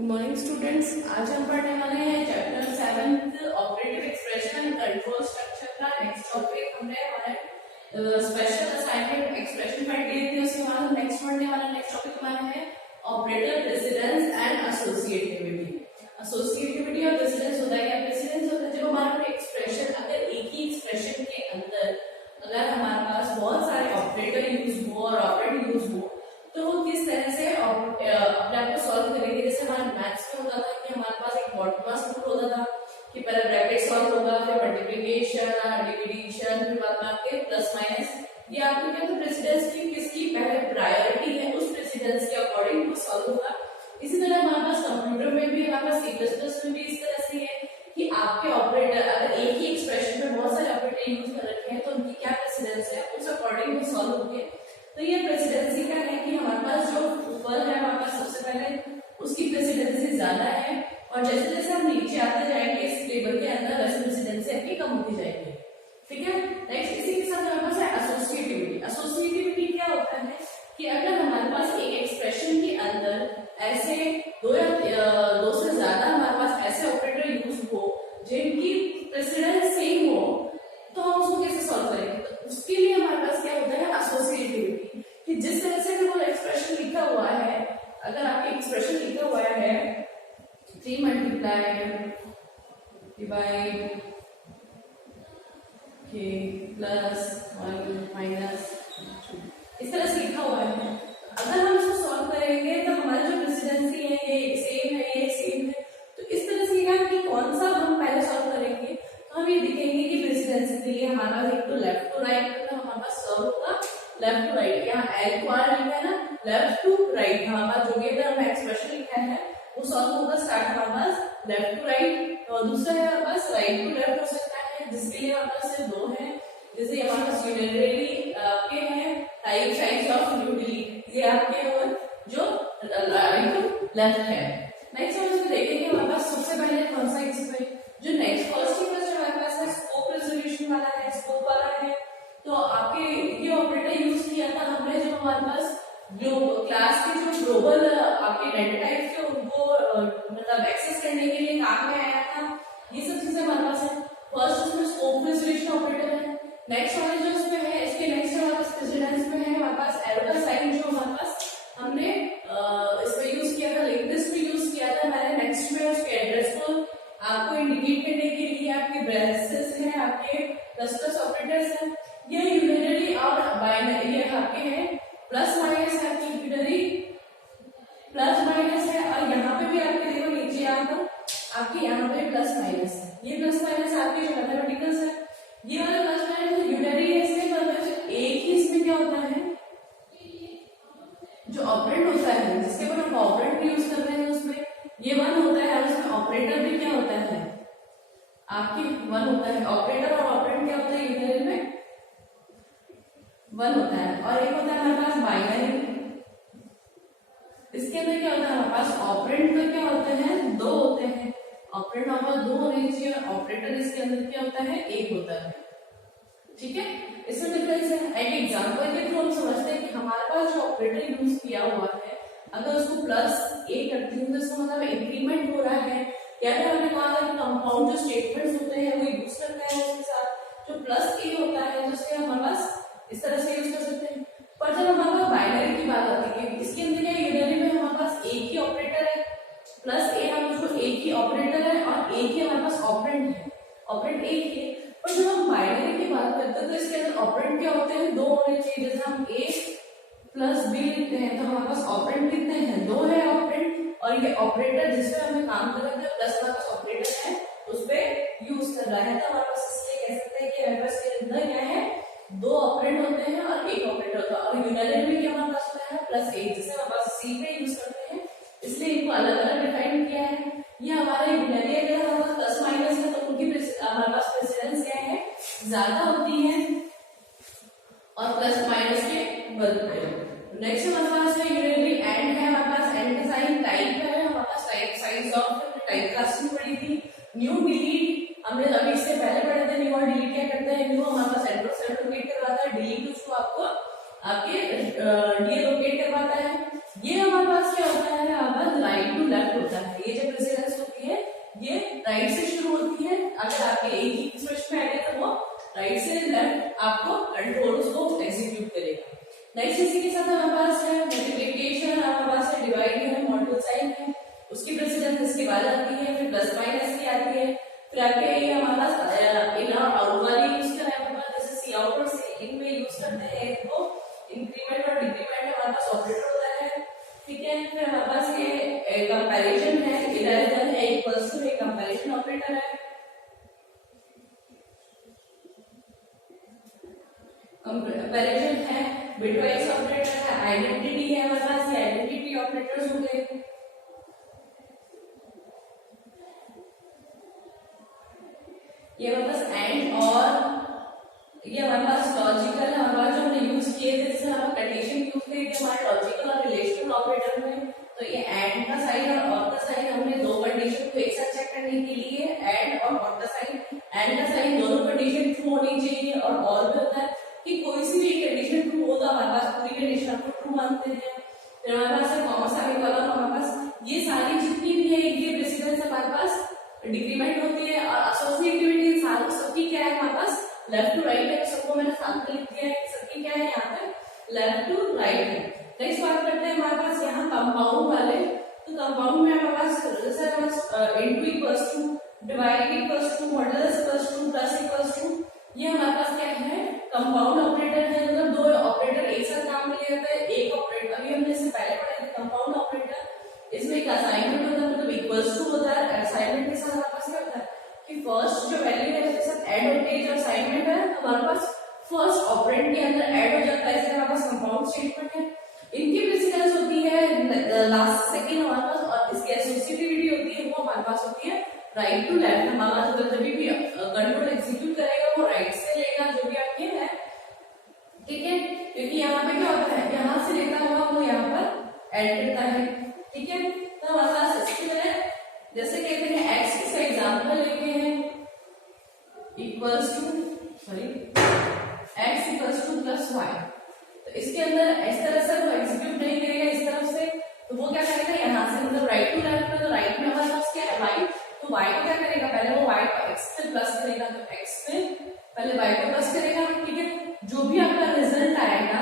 Good morning students. आज हम पढ़ने वाले हैं chapter 7 operative expression and control structure का नेक्स्ट टॉपिक। हमने हमारे स्पेशल असाइनमेंट एक्सप्रेशन पढ़ लिए थे, उसके बाद हम नेक्स्ट पढ़ने वाला नेक्स्ट टॉपिक हमारा है operator precedence and associativity. Associativity और प्रेसिडेंस होता है क्या? प्रेसिडेंस होता है जब हमारा कोई एक्सप्रेशन अगर एक ही एक्सप्रेशन के अंदर अगर हमारे पास बहुत सारे ऑपरेटर यूज हो और ऑपरेट यूज हो तो वो किस तरह से अपने आप को सॉल्व करेंगे। जैसे हमारे मैथ्स में होता था कि हमारे पास एक मॉडुलस रूल होता था कि पहले ब्रैकेट सॉल्व होगा, फिर मल्टीप्लिकेशन, डिविजन, फिर बाद में आपके प्लस माइनस। ये आपको क्या तो प्रेसिडेंस की किसकी पहले प्रायोरिटी है उस प्रेसिडेंस के अकॉर्डिंग वो सॉल्व होगा। इसी तरह हमारे पास कंप्यूटर में भी, हमारे पास C++ में भी इस तरह से है कि आपके ऑपरेटर अगर एक ही एक्सप्रेशन में बहुत सारे ऑपरेटर यूज कर रखे हैं तो उनकी क्या प्रेसिडेंस है उस अकॉर्डिंग वो सॉल्व होंगे। तो ये प्रेसिडेंसी का है कि हमारे पास जो ऊपर है हमारे पास सबसे पहले उसकी प्रेसिडेंसी ज्यादा है और जैसे जैसे हम नीचे आते जाएंगे इस टेबल के अंदर वैसे प्रेसिडेंसी आपकी कम होती जाएगी। ठीक है। नेक्स्ट इसी के साथ हमारे पास है एसोसिएटिविटी। एसोसिएटिविटी क्या होता है कि अगर हमारे पास एक एक्सप्रेशन के अंदर ऐसे दो से ज्यादा हमारे पास ऐसे ऑपरेटर यूज हो जिनकी प्रेसिडेंस सेम हो तो हम उसको कैसे सॉल्व करेंगे। तो उसके लिए हमारे पास क्या होता है एसोसिएटिविटी, कि जिस तरह से वो एक्सप्रेशन लिखा हुआ है, अगर आपके एक्सप्रेशन लिखा हुआ है 3 मल्टीप्लाइड डिवाइड के प्लस 1 माइनस 2 इस तरह से लिखा हुआ है, अगर हम इसको सॉल्व करेंगे तो हमारी जो प्रेसिडेंसी है ये सेम है, ये सेम है। तो इस तरह से कि कौन सा हम पहले सॉल्व करेंगे तो हम ये दिखेंगे कि प्रेसिडेंसी के लिए हमारे पास एक तो लेफ्ट टू राइट मतलब हमारे पास सॉल्व होगा लेफ्ट टू राइट। यहाँ एल को आर लिखा है ना, लेफ्ट टू राइट हमारे पास जो भी अगर हमने एक्सप्रेशन लिखा है वो सॉल्व होगा स्टार्ट हमारे पास लेफ्ट टू राइट और दूसरा है हमारे पास राइट टू लेफ्ट हो सकता है जिसके लिए हमारे पास सिर्फ 2 है। जैसे हमारे पास यूनिटरी आपके हैं type size of new delete, ये आपके जो राइट टू लेफ्ट है। नेक्स्ट हम इसमें देखेंगे हमारे पास सबसे पहले कौन सा एक्सप्रेशन जो नेक्स्ट फर्स्ट हमारे पास है स्कोप रेजोल्यूशन वाला है, स्कोप वाला है। तो आपके ये ऑपरेटर यूज किया था हमने जो हमारे पास जो क्लास के जो ग्लोबल आपके डेटा टाइप्स थे उनको मतलब एक्सेस करने के लिए काम में आया था। ये सब चीजें हमारे पास है। फर्स्ट उसमें स्कोप रेजोल्यूशन ऑपरेटर है। नेक्स्ट वाले जो उसमें है इसके नेक्स्ट हमारे पास प्रेसिडेंस में है हमारे पास एरो का साइन जो हमारे पास हमने इसमें यूज किया था, लिंक लिस्ट में यूज किया था मैंने। नेक्स्ट में उसके एड्रेस को आपको इंडिकेट करने के लिए आपके ब्रेसेस हैं, आपके क्लस्टर्स ऑपरेटर्स हैं। ये यूनिटरी और बाइनरी ये आपके हैं, प्लस माइनस है आपकी यूनिटरी प्लस माइनस है और यहाँ पे भी आपके देखो नीचे यहाँ पर आपके यहाँ पे प्लस माइनस है। ये प्लस माइनस आपके जो मैथमेटिकल्स है ये वाला प्लस माइनस यूनिटरी है। इससे मतलब एक ही इसमें क्या होता है जो ऑपरेंड होता है जिसके ऊपर हम ऑपरेंड भी यूज कर रहे हैं उसमें ये 1 होता है और उसमें ऑपरेटर भी क्या होता है आपकी 1 होता है। ऑपरेटर और ऑपरेंड क्या होता है यूनिटरी में 1 होता है और एक होता है हमारे पास बाइनरी। इसके अंदर क्या होता है हमारे पास ऑपरेंड तो क्या होते हैं 2 होते हैं, ऑपरेंड हमारा 2 होने चाहिए और ऑपरेटर इसके अंदर क्या होता है 1 होता है। ठीक है। इसमें डिफरेंस है। एक एग्जांपल के थ्रू हम समझते हैं कि हमारे पास जो ऑपरेटर यूज किया हुआ है अगर उसको प्लस a करती हूँ तो इसका मतलब इंक्रीमेंट हो रहा है या फिर हमने कहा था कि कंपाउंड जो स्टेटमेंट्स होते हैं वो यूज करते हैं उसके साथ जो प्लस a होता है तो उसके हमारे पास इस तरह से यूज कर सकते हैं। पर जब हमारे पास बाइनरी की बात आती है इसके अंदर क्या यूनिटरी में हमारे पास एक ही ऑपरेटर है प्लस a हम उसको एक ही ऑपरेटर है और एक ही हमारे पास ऑपरेंड है, ऑपरेंड एक ही है। पर जब हम बाइनरी की बात करते हैं तो इसके अंदर ऑपरेंड क्या होते हैं 2 होने चाहिए। जैसे हम a प्लस b लिखते हैं तो हमारे पास ऑपरेंड कितने हैं 2 है ऑपरेंड और ये ऑपरेटर जिसपे हमें काम कर रहे हैं प्लस हमारे पास ऑपरेटर है उस पर यूज कर रहा है। तो हमारे पास इसलिए कह सकते हैं कि हमारे पास के अंदर क्या है 2 ऑपरेंड होते हैं और 1 ऑपरेटर होता है। और यूनिटरी में क्या हमारे पास होता है प्लस 1 जिसे हमारे पास c पे यूज करते हैं इसलिए इनको अलग अलग डिफाइन किया है। ये हमारे यूनिटरी अगर हमारे पास प्लस माइनस है तो उनकी हमारे पास प्रेसिडेंस क्या है ज्यादा होती है और प्लस माइनस के बदलते हैं। नेक्स्ट हमारे पास है यूनिटरी एंड है हमारे पास एंड का साइन टाइप है हमारे पास type size of type casting पड़ी थी। न्यू डिलीट हमने अभी इससे पहले पढ़े थे। न्यू और डिलीट क्या करते हैं न्यू हमारे पास एड्रेस लोकेट करवाता है, डिलीट उसको आपको आपके डी लोकेट करवाता है। ये हमारे पास क्या होता है हमारे पास राइट टू लेफ्ट होता है। ये जो प्रेसिडेंस होती है ये राइट से शुरू होती है। अगर आपके एक ही एक्सप्रेशन में आएगा तो वो राइट से लेफ्ट आपको कंट्रोल उसको एग्जीक्यूट करेगा। नेक्स्ट इसी के साथ हमारे पास है मल्टीप्लिकेशन, हमारे पास है डिवाइड है, मॉड्यूल साइन है, उसकी प्रेसिडेंस इसके बाद आती है, फिर प्लस माइनस की आती है, फिर आगे ये हमारे पास इन आउट वाली यूज करा है हमारे पास, जैसे सी आउट और सी इन में यूज करते हैं तो इंक्रीमेंट और डिक्रीमेंट हमारे पास ऑपरेटर होता है, ठीक है। फिर हमारे पास ये कंपैरिजन है, इरेजर है, इक्वल्स टू, ये कंपैरिजन ऑपरेटर है। कंपैरिजन है, बिटवाइज ऑपरेटर है, आइडेंटिटी है हमारे पास, ये आइडेंटिटी ऑपरेटर्स हो गए। ये हमारे पास एंड और ये हमारे पास लॉजिकल हमारे पास जो हमने यूज किए थे, जैसे हम कंडीशन यूज किए थे हमारे लॉजिकल और रिलेशनल ऑपरेटर में, तो ये एंड का साइन और का साइन हमने दो कंडीशन को एक साथ चेक करने के लिए एंड और का साइन, एंड का साइन दोनों कंडीशन ट्रू होनी चाहिए और भी होता है कि कोई सी भी कंडीशन ट्रू हो तो हमारे पास पूरी कंडीशन को ट्रू मानते हैं। फिर हमारे पास है कॉमा साइन वाला, हमारे पास ये सारी जितनी भी है ये प्रेसिडेंस हमारे पास डिक्रीमेंट होती है और एसोसिएटिविटी सारी सबकी क्या है हमारे पास लेफ्ट टू राइट है, सबको मैंने साथ में लिख दिया है, सबकी क्या है यहाँ पे लेफ्ट टू राइट है। नेक्स्ट बात करते हैं हमारे पास यहाँ कंपाउंड वाले, तो कंपाउंड में हमारे पास जैसे into equals to, divide equals to, modulus equals to, plus equals to, ये हमारे पास क्या है कंपाउंड ऑपरेटर है, मतलब दो ऑपरेटर एक साथ काम में लेते हैं। एक ऑपरेटर अभी हमने इससे पहले पढ़े थे कंपाउंड ऑपरेटर, इसमें एक असाइनमेंट होता है, मतलब इक्वल्स टू होता है। असाइनमेंट के साथ हमारे पास क्या होता है कि फर्स्ट जो वैल्यू है उसके साथ ऐड होती है, जो असाइनमेंट है हमारे पास फर्स्ट ऑपरेंड के अंदर ऐड हो जाता है, इसलिए हमारे पास कंपाउंड स्टेटमेंट है। इनकी प्रेसिडेंस होती है लास्ट सेकंड हमारे पास, और इसकी एसोसिएटिविटी होती है वो हमारे पास होती है राइट टू लेफ्ट। हमारा जब भी कंट्रोल एग्जीक्यूट करेगा वो राइट से लेगा, जो भी आपके है, ठीक है, क्योंकि यहाँ पे क्या होता है यहाँ से लेता हुआ वो यहाँ पर ऐड करता है, ठीक है। तो हमारे पास इसकी वजह जैसे कहते हैं एक्स का एग्जांपल लेते हैं equals to x equals to plus y, तो इसके अंदर इस तरह से वो एग्जीक्यूट नहीं करेगा इस तरफ से, तो वो क्या करेगा यहाँ से मतलब राइट टू लेफ्ट में, तो राइट में हमारे पास क्या है वाई, तो वाई को क्या करेगा पहले वो वाई को एक्स पे प्लस करेगा, तो एक्स पे पहले वाई को प्लस करेगा, ठीक है। जो भी आपका रिजल्ट आएगा,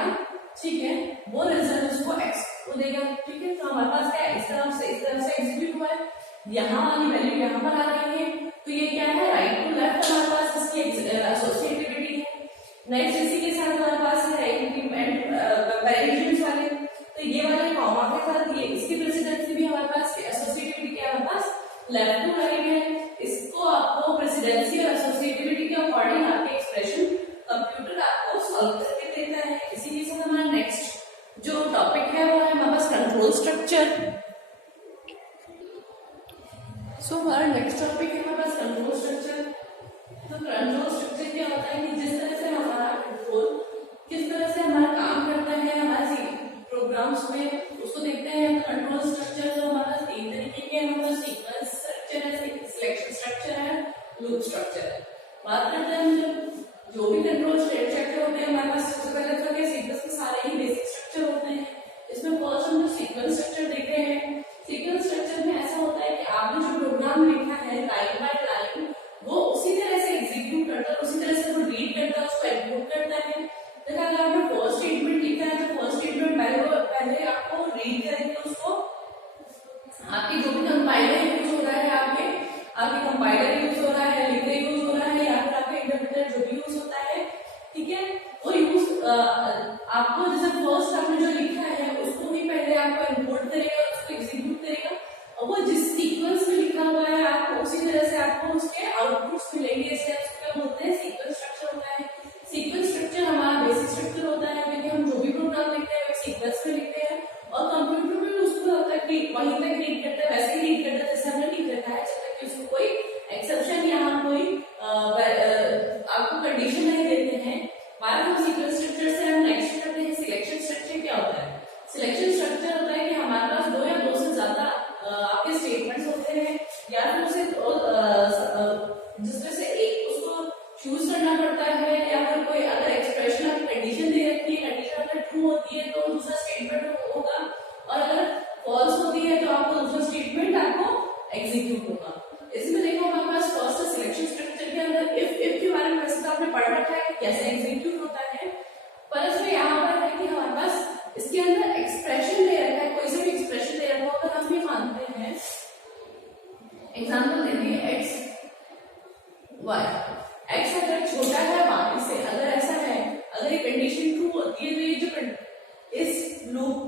ठीक है, वो रिजल्ट उसको एक्स को देगा, ठीक है। तो हमारे पास क्या है इस तरफ से एग्जीक्यूट हुआ है, यहाँ वाली वैल्यू यहाँ पर आ रही है, तो ये क्या है राइट टू लेफ्ट हमारे पास इसकी एसोसिएटिविटी है। नेक्स्ट इसी के साथ हमारे पास है इंक्रीमेंट कंपैरिजन वाले, तो ये वाले कॉमा के साथ ये इसकी प्रेसिडेंसी भी हमारे पास एसोसिएटिविटी क्या हमारे पास लेफ्ट टू राइट है। इसको आपको प्रेसिडेंसी और एसोसिएटिविटी के अकॉर्डिंग आपके एक्सप्रेशन कंप्यूटर आपको सॉल्व करके देता है। इसी के साथ हमारा नेक्स्ट जो टॉपिक है वो है हमारे पास कंट्रोल स्ट्रक्चर। सो हमारा नेक्स्ट टॉपिक है हमारे पास कंट्रोल स्ट्रक्चर। तो कंट्रोल स्ट्रक्चर क्या होता है कि जिस तरह से हमारा कंट्रोल किस तरह से हमारा काम करता है हमारे प्रोग्राम्स में, उसको देखते हैं। कंट्रोल स्ट्रक्चर तो हमारा तीन तरीके के हमारा सीक्वेंस स्ट्रक्चर है, सिलेक्शन स्ट्रक्चर है, लूप स्ट्रक्चर है। बात करते हैं जो भी कंट्रोल स्ट्रक्चर होते हैं हमारे पास, सबसे पहले तो क्या सीक्वेंस के सारे ही बेसिक स्ट्रक्चर होते हैं। इसमें फर्स्ट हम जो सीक्वेंस स्ट्रक्चर देख रहे हैं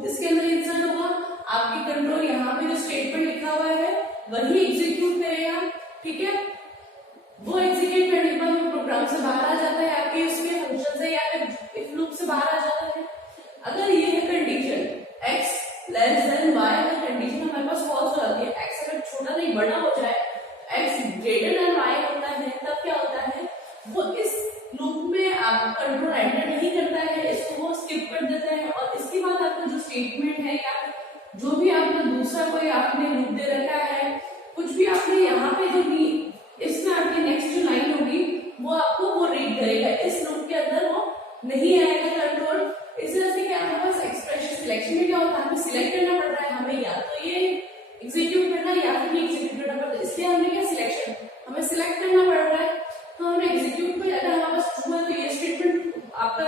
इसके अंदर इंसर्ट होगा, आपकी कंट्रोल यहाँ पे जो स्टेटमेंट लिखा हुआ है वही एग्जीक्यूट करेगा, ठीक है। वो एग्जीक्यूट करने के बाद वो प्रोग्राम से बाहर आ जाता है, आपके उसमें फंक्शन से या फिर इफ लूप से बाहर आ जाता है। अगर ये है condition x less than y, अगर कंडीशन हमारे पास फॉल्स हो जाती है, x अगर छोटा नहीं बड़ा हो जाए, x ग्रेटर देन y होता है, तब क्या होता है, वो इस लूप में आप कंट्रोल एंटर नहीं करता है, इसको वो स्किप कर देता है। और इसके बाद आपका जो स्टेटमेंट है या जो भी आपने दूसरा कोई आपने लूप दे रखा है, कुछ भी आपने यहाँ पे जो भी इसमें आपकी नेक्स्ट जो लाइन होगी वो आपको वो रीड करेगा, इस लूप के अंदर वो नहीं आएगा कंट्रोल। इस तरह से क्या हमारे पास एक्सप्रेशन सिलेक्शन में क्या होता है, हमें सिलेक्ट करना पड़ रहा है, हमें या तो ये एग्जीक्यूट करना या फिर एग्जीक्यूट करना पड़ता है, इसलिए हमें क्या सिलेक्शन, हमें सिलेक्ट करना पड़ रहा है। तो हमें एग्जीक्यूट को, अगर हमारे पास ट्रू है तो ये स्टेटमेंट आपका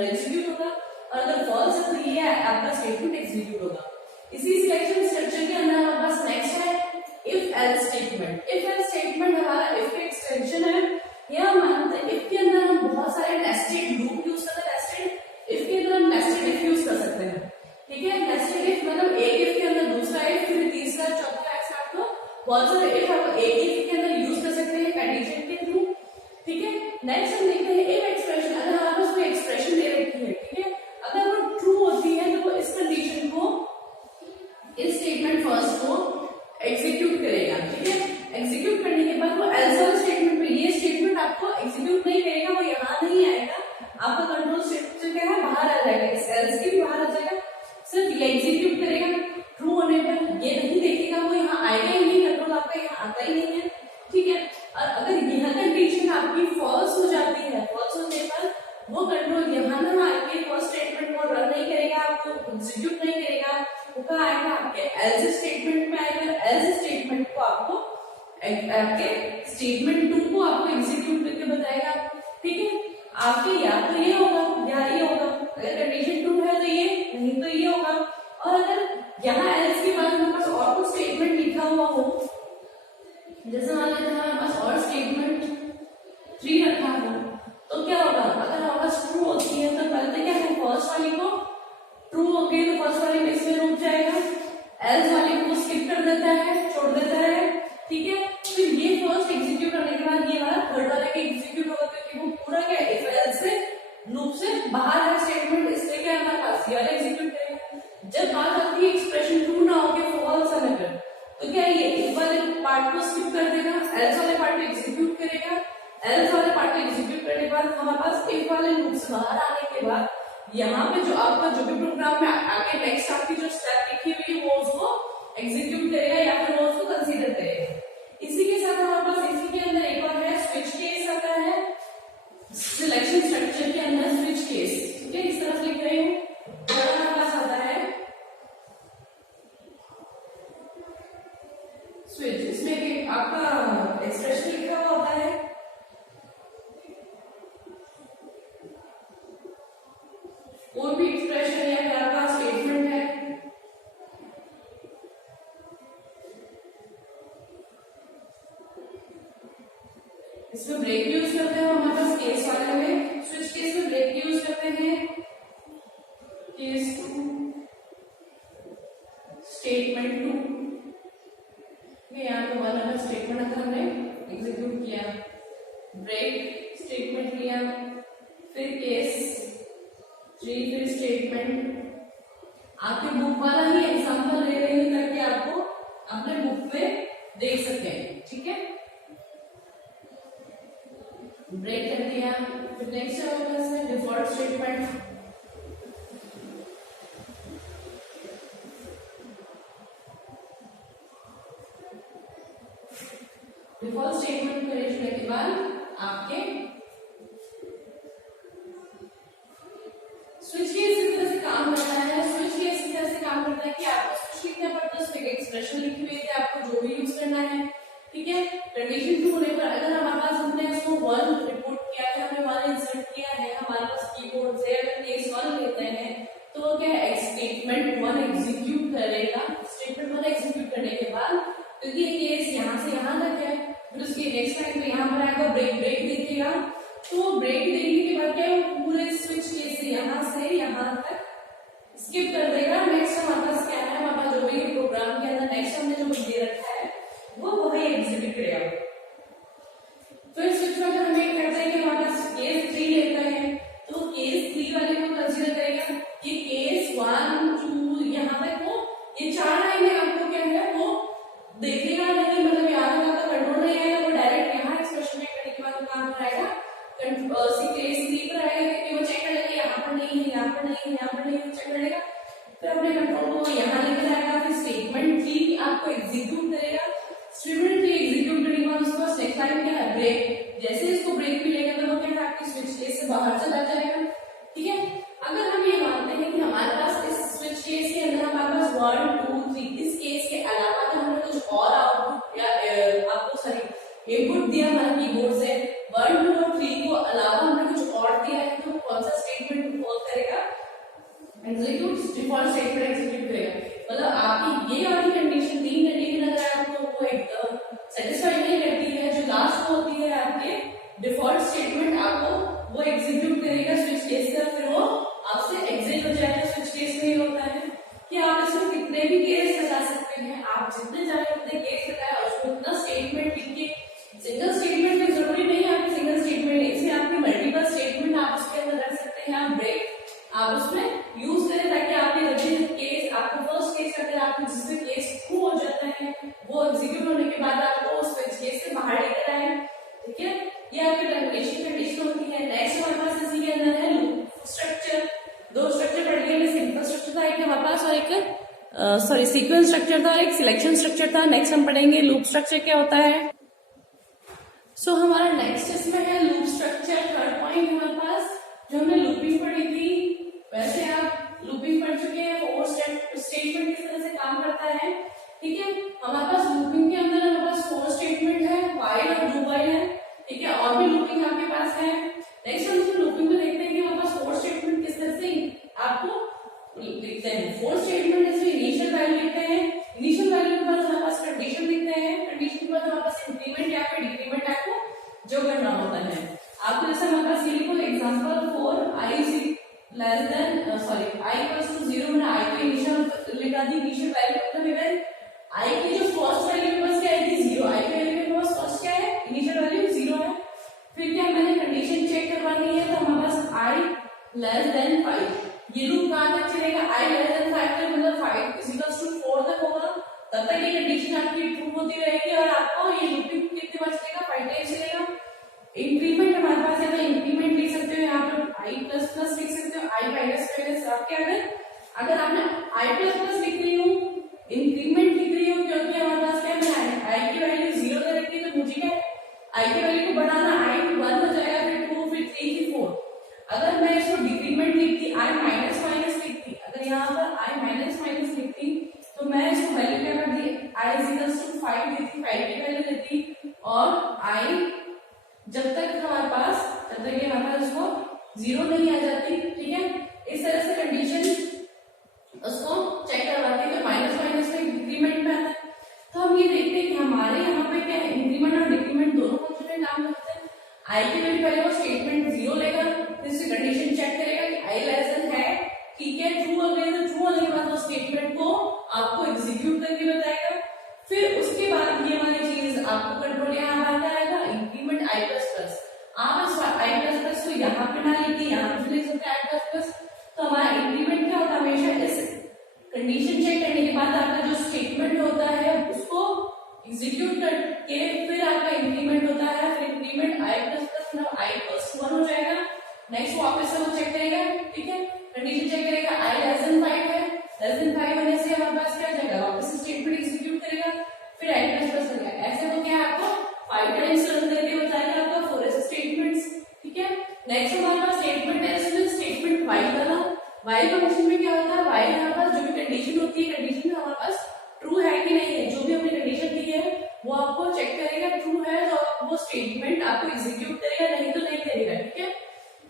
एग्जीक्यूट होगा, और अगर फॉल्स है तो ये आपका स्टेटमेंट एग्जीक्यूट होगा। इसी सिलेक्शन स्ट्रक्चर के अंदर हमारे पास नेक्स्ट है if else statement. If else statement हमारा इफ का एक्सटेंशन है, या हम मानते हैं इफ के अंदर हम बहुत सारे नेस्टेड लूप यूज करते हैं, नेस्टेड इफ के अंदर हम नेस्टेड इफ यूज कर सकते हैं, ठीक है। नेस्टेड इफ मतलब एक इफ के अंदर दूसरा इफ, फिर तीसरा चौथा, ऐसा आपको बहुत सारे इफ आप एक इफ के अंदर यूज कर सकते हैं कंडीशन के थ्रू, ठीक है। नेक्स्ट हम देखते हैं इफ एक्सप्रेशन। अगर हमारे पास कोई एक्सप्रेशन दे रखी है, ठीक है, अगर वो ट्रू होती है तो वो इस कंडीशन को, इस स्टेटमेंट फर्स्ट को एग्जीक्यूट करेगा, ठीक है। एग्जीक्यूट करने के बाद वो एल्स वाले स्टेटमेंट पे, ये स्टेटमेंट आपको एग्जीक्यूट नहीं करेगा, वो यहाँ नहीं आएगा, आपका कंट्रोल स्टेटमेंट जो है बाहर आ जाएगा, इस एल्स के भी बाहर आ जाएगा, सिर्फ ये एग्जीक्यूट करेगा। ट्रू होने पर ये नहीं देखेगा, वो यहाँ आएगा ही नहीं, कंट्रोल आपका यहाँ आता ही नहीं है, ठीक है। और अगर यह कंडीशन आपकी फॉल्स हो जाती है, फॉल्स होने पर वो कंट्रोल यहाँ ना आके फर्स्ट स्टेटमेंट को रन नहीं करेगा, आपको एग्जीक्यूट नहीं करेगा, वो कहाँ आएगा, आपके एल्स स्टेटमेंट में आएगा। एल्स स्टेटमेंट को आपको, आपके स्टेटमेंट 2 को आपको एग्जीक्यूट करके बताएगा, ठीक है। आपके या तो ये होगा या ये होगा, अगर कंडीशन 2 है तो ये, नहीं तो ये होगा। और अगर यहाँ एल्स के बाद हमारे पास और कुछ स्टेटमेंट लिखा हुआ हो, जैसे मान लेते हैं हमारे पास और स्टेटमेंट 3 रखा हो, तो क्या होगा, अगर हमारे पास ट्रू होती है तो पहले क्या है, फर्स्ट वाली को ट्रू हो गई तो फर्स्ट वाली में इसमें रुक जाएगा, एल्स वाली को स्किप कर देता है, छोड़ देता है, ठीक है। फिर ये फर्स्ट एग्जीक्यूट करने के बाद ये हमारा थर्ड वाला का एग्जीक्यूट होगा, क्योंकि वो पूरा क्या इफ एल्स से लूप से बाहर है स्टेटमेंट, इसलिए क्या हमारे पास ये वाला एग्जीक्यूट करेगा। जब बात आती है एक्सप्रेशन ट्रू ना होके फॉल्स आने पर, तो क्या ये इफ वाले पार्ट को स्किप कर देगा, एल्स वाले पार्ट को एग्जीक्यूट करेगा। एल्स वाले पार्ट को एग्जीक्यूट करने के बाद हमारे पास इफ वाले लूप से बाहर आने के बाद यहाँ पे जो आपका जो भी प्रोग्राम में आगे नेक्स्ट आपकी जो स्टेप लिखी हुई है वो उसको एग्जीक्यूट करेगा या फिर वो उसको कंसीडर करेगा। इसी के साथ हमारे पास इसी के अंदर एक और है स्विच केस आता है, सिलेक्शन स्ट्रक्चर के अंदर स्विच केस, ठीक है। इस तरह से लिख रही हूँ, हमारे पास आता है स्विच, इसमें आपका एक्सप्रेशन लिखा हुआ होता है, कोई भी एक्सप्रेशन या फिर आपका स्टेटमेंट है, इसमें ब्रेक यूज करते हैं हमारे पास केस वाले में, स्विच केस में ब्रेक यूज करते हैं, केस 2 स्टेटमेंट 2, यहाँ पे वन अगर स्टेटमेंट अगर हमने एग्जीक्यूट किया, ब्रेक स्टेटमेंट लिया, फिर केस 3, फिर स्टेटमेंट। आपके बुक वाला ही एग्जांपल ले रही हूँ ताकि आपको अपने बुक में देख सके, ठीक है। ब्रेक कर दिया, फिर नेक्स्ट है डिफॉल्ट स्टेटमेंट, डिफॉल्ट स्टेटमेंट को लिखने के बाद आपके स्विच केस इस तरह से काम करता है। स्विच केस इस तरह से काम करता है कि आपको स्विच लिखना पड़ता है, उसमें एक्सप्रेशन लिखी हुई है, आपको जो भी यूज करना है, ठीक है। कंडीशन ट्रू होने पर अगर हमारे पास हमने इसको 1 रिपोर्ट किया है, हमने 1 इंसर्ट किया है हमारे पास कीबोर्ड से, अगर केस 1 लेते हैं तो क्या है, स्टेटमेंट 1 एग्जीक्यूट करेगा। स्टेटमेंट 1 एग्जीक्यूट करने के बाद, क्योंकि ये केस यहाँ से यहाँ तक है, फिर उसके नेक्स्ट टाइम पे यहाँ पर आएगा ब्रेक देखिएगा, तो ब्रेक देखने के बाद क्या है, पूरे स्विच केस से यहाँ तक स्किप कर देगा। नेक्स्ट हमारे पास क्या है, हमारे पास जो भी प्रोग्राम के अंदर नेक्स्ट हमने जो कुछ दे रखा है वो वही एग्जीक्यूट करेगा। तो इस स्विच में हमें करते हैं कि हमारे पास केस 3 लेता है, तो केस 3 वाले को कंसीडर करेगा कि केस 1 2 यहाँ तक वो ये 4 लाइनें आपको क्या है वो देखेगा नहीं, मतलब यहाँ तक आपका कंट्रोल नहीं आएगा, वो डायरेक्ट यहाँ एक्सप्रेशन में करने के बाद काम कराएगा केस 3 पर आएगा कि वो चेक करेगा यहाँ पर नहीं है, यहाँ पर नहीं है, यहाँ पर नहीं है, चेक करेगा, फिर अपने कंट्रोल को यहाँ लेकर जाएगा, फिर स्टेटमेंट 3 आपको एग्जीक्यूट करेगा। स्टेटमेंट 3 एग्जीक्यूट करने के बाद उसके बाद नेक्स्ट लाइन क्या है, ब्रेक। जैसे इसको ब्रेक मिलेगा तो वो क्या है आपकी स्विच केस से बाहर चला जाएगा। ठीक है, अगर हम ये मानते हैं कि हमारे पास इस स्विच केस के अंदर हमारे पास 1 2 3 इस केस के अलावा तो हमने कुछ और आउटपुट या आपको सॉरी इनपुट दिया हमारे कीबोर्ड से 1 2 और 3 को अलावा हमने कुछ और दिया है, तो कौन सा स्टेटमेंट कॉल करेगा, एग्जीक्यूट डिफॉल्ट स्टेटमेंट एग्जीक्यूट करेगा। मतलब आपकी ये वाली कंडीशन 3 कंडीशन अगर आपको वो एकदम सेटिस्फाई नहीं करती है, जो लास्ट होती है आपके डिफॉल्ट स्टेटमेंट आपको वो एग्जीक्यूट करेगा स्विच केस का, फिर वो आपसे एग्जिट हो जाएगा। स्विच केस में ये होता है कि आप इसमें कितने भी केस लगा सकते हैं, आप जितने चाहे उतने केस लगाए, उसको उतना स्टेटमेंट लिख के, सिंगल स्टेटमेंट में जरूरी नहीं है आपकी सिंगल स्टेटमेंट, इसमें आपकी मल्टीपल स्टेटमेंट आप उसके अंदर रख सकते हैं। आप ब्रेक आप उसमें यूज करें ताकि आपके जब भी केस आपको फर्स्ट केस अगर आपको जिसमें केस ट्रू हो जाता है वो एग्जीक्यूट होने के बाद आपको उस केस से बाहर लेकर आए। ठीक है, ये आपकी टर्मिनेशन कंडीशन होती है। नेक्स्ट हमारे पास इसी के अंदर है लूप स्ट्रक्चर। दो स्ट्रक्चर पढ़ लिए, सिंपल स्ट्रक्चर था एक हमारे पास और एक सीक्वेंस स्ट्रक्चर था, एक सिलेक्शन स्ट्रक्चर था। नेक्स्ट हम पढ़ेंगे लूप स्ट्रक्चर क्या होता है। सो हमारा नेक्स्ट इसमें है लूप स्ट्रक्चर। थर्ड पॉइंट हमारे पास जो हमने लूपिंग पढ़ी थी, वैसे आप लूपिंग पढ़ चुके हैं, फोर स्टेटमेंट किस तरह से काम करता है। ठीक है, हमारे पास लूपिंग के अंदर हमारे पास फोर स्टेटमेंट है, व्हाइल और डू व्हाइल है। ठीक है, और भी लूपिंग आपके पास है। नेक्स्ट हम इसमें लूपिंग में देखते हैं कि हमारे पास फोर स्टेटमेंट किस तरह से आपको लिखते हैं। फोर स्टेटमेंट इसमें इनिशियल वैल्यू लिखते हैं, इनिशियल वैल्यू के बाद हमारे पास कंडीशन लिखते हैं, कंडीशन के बाद हमारे पास इंक्रीमेंट या फिर डिक्रीमेंट आपको जो करना होता है। आपको जैसे हमारे पास लिखो example 4 i less than i equals to 0, मैंने i को इनिशियल लिखा दी, इनिशियल वैल्यू मतलब इवन i की जो फर्स्ट वैल्यू मेरे पास क्या आई थी 0, i की वैल्यू मेरे पास फर्स्ट क्या है, इनिशियल वैल्यू 0 है। फिर क्या मैंने कंडीशन चेक करवानी है, तो हमारे पास i लेस देन 5। ये लूप कहां तक चलेगा, i लेस देन 5 तक, मतलब 5 इक्वल्स टू 4 तक होगा, तब तक ये कंडीशन आपकी ट्रू होती रहेगी और आपको ये लूपिंग कितने बार चलेगा, 5 टाइम्स चलेगा। इंक्रीमेंट हमारे पास है, तो इंक्रीमेंट लिख सकते हो यहाँ पर i प्लस प्लस लिख सकते हो, i माइनस माइनस आपके अगर आपने i प्लस प्लस लिख रही हूँ, इंक्रीमेंट लिख रही हूँ, क्योंकि हमारे पास क्या है i की वैल्यू 0 दे रखी है, तो मुझे क्या i की वैल्यू को बढ़ाना, i 1 हो जाएगा, फिर 2, फिर 3, फिर 4। अगर मैं इसको डिक्रीमेंट लिखती, i माइनस माइनस लिखती, अगर यहाँ पर i माइनस माइनस लिखती, तो मैं इसको वैल्यू क्या करती, i इक्वल्स टू 5 देती, 5 की वैल्यू देती, और i जब तक हमारे पास उसको 0 नहीं आ जाती। ठीक है, इस तरह से कंडीशन उसको चेक करवाती है, तो माइनस माइनस में डिक्रीमेंट में आता है। तो हम ये देखते हैं कि हमारे यहाँ पे क्या है, इंक्रीमेंट और डिक्रीमेंट दोनों फंक्शन में काम करते हैं। आई की वैल्यू पहले वो स्टेटमेंट 0 लेगा, फिर से कंडीशन चेक करेगा कि आई लेस देन है, ठीक है, ट्रू हो गया, तो ट्रू होने के बाद वो स्टेटमेंट को आपको एग्जीक्यूट करके बताएगा। फिर उसके बाद ये वाली चीज आपको कंट्रोल यहाँ बाहर आएगा, इंक्रीमेंट i प्लस प्लस। आप इस i प्लस प्लस को यहाँ पे ना लिखिए, यहाँ पे लिख सकते हैं i प्लस प्लस। तो हमारा इंक्रीमेंट क्या होता है, हमेशा इस कंडीशन चेक करने के बाद आपका जो स्टेटमेंट होता है उसको एग्जीक्यूट करके फिर आपका इंक्रीमेंट होता है। फिर इंक्रीमेंट i प्लस प्लस मतलब i प्लस 1 हो जाएगा। नेक्स्ट वापस से वो चेक करेगा, ठीक है, कंडीशन चेक करेगा, i लेस देन 5 है, लेस देन 5 होने से हमारे पास क्या जाएगा, वापस स्टेटमेंट एग्जीक्यूट करेगा, फिर i प्लस प्लस हो गया। ऐसे तो क्या आपको 5 टाइम्स रन करके बताएगा आपका फॉर स्टेटमेंट्स। ठीक है, नेक्स्ट हमारे पास स्टेटमेंट है, इसमें स्टेटमेंट व्हाइल वाला। व्हाइल फंक्शन में क्या होता है, व्हाइल हमारे पास जो भी कंडीशन होती है, कंडीशन में हमारे पास ट्रू है कि नहीं है, जो भी हमने कंडीशन दी है वो आपको चेक करेगा, ट्रू है तो वो स्टेटमेंट आपको एग्जीक्यूट करेगा, नहीं तो नहीं करेगा। ठीक है,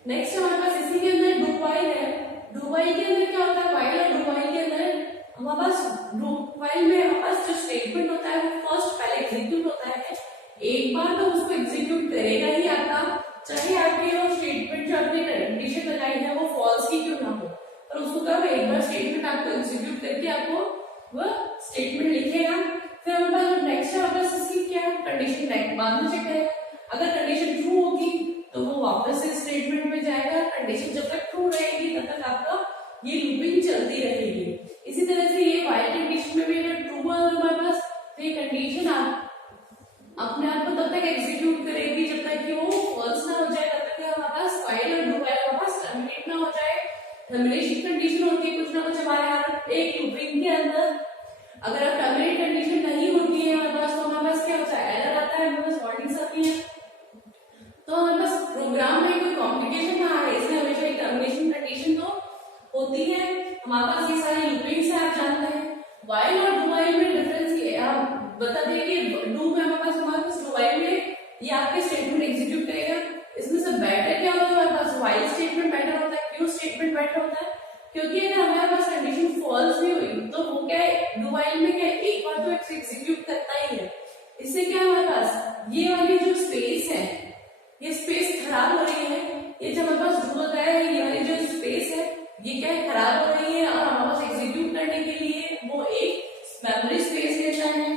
नेक्स्ट हमारे पास इसी के अंदर डू व्हाइल है। डू व्हाइल के अंदर क्या होता है, व्हाइल और डू व्हाइल के अंदर हमारे पास डू व्हाइल में हमारे पास जो स्टेटमेंट होता है वो फर्स्ट पहले एग्जीक्यूट होता है, एक बार तो उसको एग्जीक्यूट करेगा ही आपका, चाहे आपकी वो स्टेटमेंट जो आपने कंडीशन लगाई है वो फॉल्स ही क्यों ना हो, पर उसको कब एक बार स्टेटमेंट आपको एग्जीक्यूट करके आपको वह स्टेटमेंट लिखेगा। फिर हमारे पास नेक्स्ट है, वापस इसकी क्या कंडीशन बाद में चेक करेगा। अगर कंडीशन ट्रू होगी तो वो वापस से स्टेटमेंट में जाएगा। कंडीशन जब तक ट्रू रहेगी तब तक आपका ये लूपिंग चलती रहेगी। इसी तरह से ये व्हाइल कंडीशन में भी अगर ट्रू हुआ हमारे पास तो ये कंडीशन आप अपने आप को तब तक एग्जीक्यूट करेगी जब तक कि वो फॉल्स ना हो जाए, तब तक हमारे पास व्हाइल और डू व्हाइल हमारे पास टर्मिनेट ना हो जाए। टर्मिनेशन कंडीशन होती है कुछ ना कुछ हमारे एक लूपिंग के अंदर। अगर आप टर्मिनेट कंडीशन नहीं होती है हमारे पास तो हमारे पास क्या होता है, एरर आता है, हमारे पास वार्निंग्स आती है। तो हमारे पास प्रोग्राम में कोई कॉम्प्लिकेशन ना आए इसलिए हमेशा एक टर्मिनेशन कंडीशन तो होती है। हमारे पास ये सारी लूपिंग्स है, आप जानते हैं। व्हाइल और डू व्हाइल में डिफरेंस ये आप बता दें कि डू में हमारे पास डू व्हाइल में ये आपके स्टेटमेंट एग्जीक्यूट करेगा। इसमें से बेटर क्या होता है हमारे पास, व्हाइल स्टेटमेंट बेटर होता है। क्यों स्टेटमेंट बेटर होता है, क्योंकि अगर हमारे पास कंडीशन फॉल्स भी हुई तो वो क्या है, डू व्हाइल में क्या एक बार तो एग्जीक्यूट करता ही है। इससे क्या हमारे पास ये वाली जो स्पेस है, ये स्पेस खराब हो रही है। ये जो हमारे पास डू होता है, ये वाली जो स्पेस है ये क्या है, खराब हो रही है और हमारे पास एग्जीक्यूट करने के लिए वो एक मेमोरी स्पेस लेता है।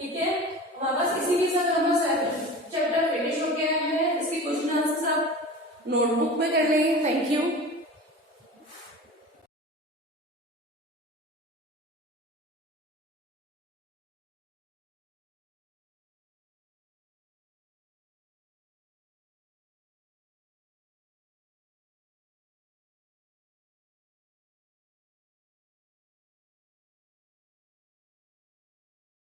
ठीक है, हमारे पास इसी के साथ हमारा चैप्टर फिनिश हो गया है। इसके क्वेश्चन आंसर्स आप नोटबुक में कर लेंगे।